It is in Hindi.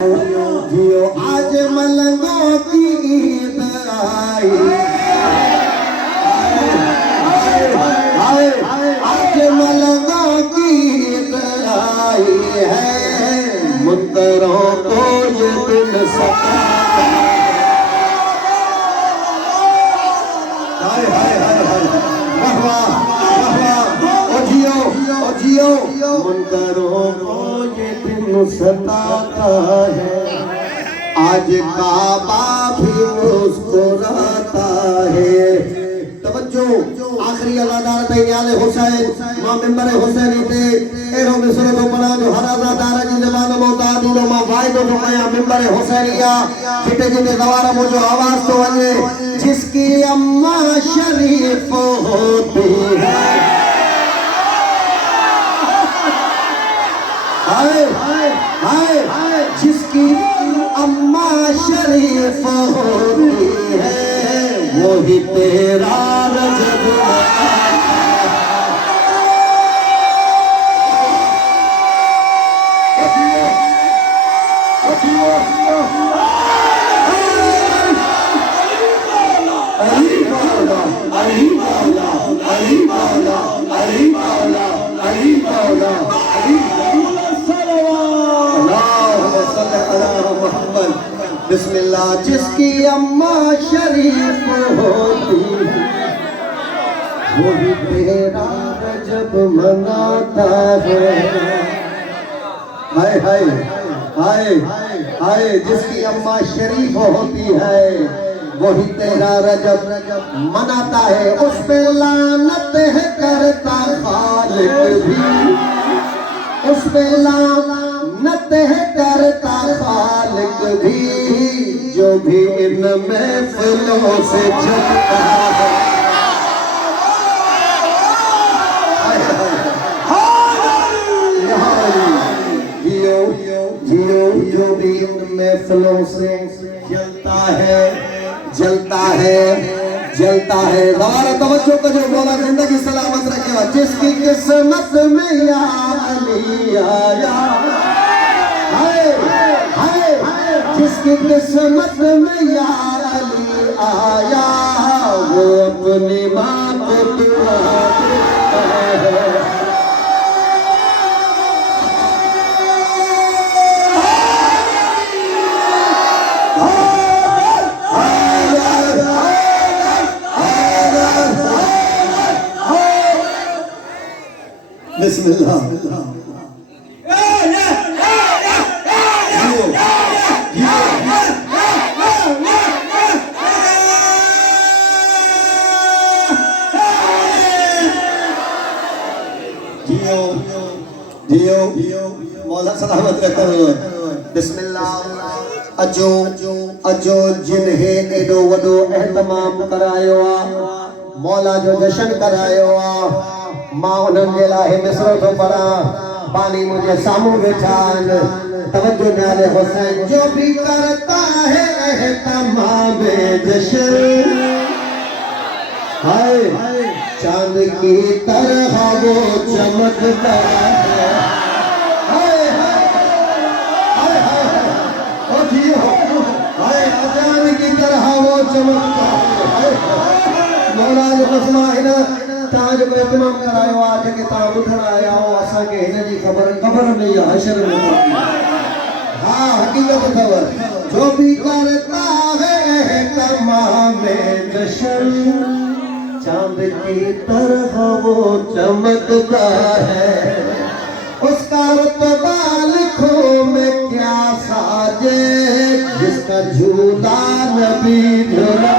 जियो आज मलंगों की ईद आई, आज मलंगों की ईद आई है, मुंतरों को ये दिन सताता जियो मुनकरों को ये दिन सताता है, आज काबा भी मुस्कुराता है। तवज्जो आखिरी अलादार तैयार हुसैन मां मिंबर हुसैनी ते एरो मिसरो तो पड़ा जो हराजा दारा जी जवान मोतादी लो मां वायदो तो कया मिंबर हुसैनिया फिटे जी दवारा मो जो आवाज तो वने जिसकी अम्मा शरीफ होती है, हाय हाय हाय जिसकी अम्मा शरीफ होती है, वही तेरा रजब बिस्मिल्लाह। जिसकी अम्मा शरीफ होती वो भी तेरा रजब मनाता है, हाय हाय हाय हाय जिसकी अम्मा शरीफ होती है वही तेरा रजब मनाता है, उस पे लानत है करता खालिक भी, उस पे लानत है करता खालिक भी, जो भी इन महफिलों से चलता है, जो भी इन महफिलों से जलता है हमारा तवज्जो का जो मौला जिंदगी सलामत रखेगा। जिसकी किस्मत में या अली आया, हाय हाय जिसकी किस्मत में या अली आया, वो अपनी माँ को दुआ देता है, बिस्मिल्लाह। जियो मौला सलामत रखो। बिस्मिल्लाह। अजो जिन्हें एडो वडो एहतमाम करायो आ, मौला जो जश्न करायो आ, मां उन्हनि जे लाइ मिसरो थो पढ़ा, पानी मुझे सामू बैठा तवज्जो न्यारे हुसैन। जो भी करता है एहतमाम जश्न, हाय चांद की तरह वो चमकता है, हाय हाय ओ जियो हाय चांद की तरह वो चमकता है, मौला जो फरमाए ताज को इत्माम करायो आज के ता उठण आया हो असा के हिन जी खबर में या हशर में, हां हकीकत खबर। जो भी करता है एहतमाम जश्न, चांद की तरह वो चमकता है, उसका रुतबा लिखो में क्या साजे, जिसका झूला नबी झूला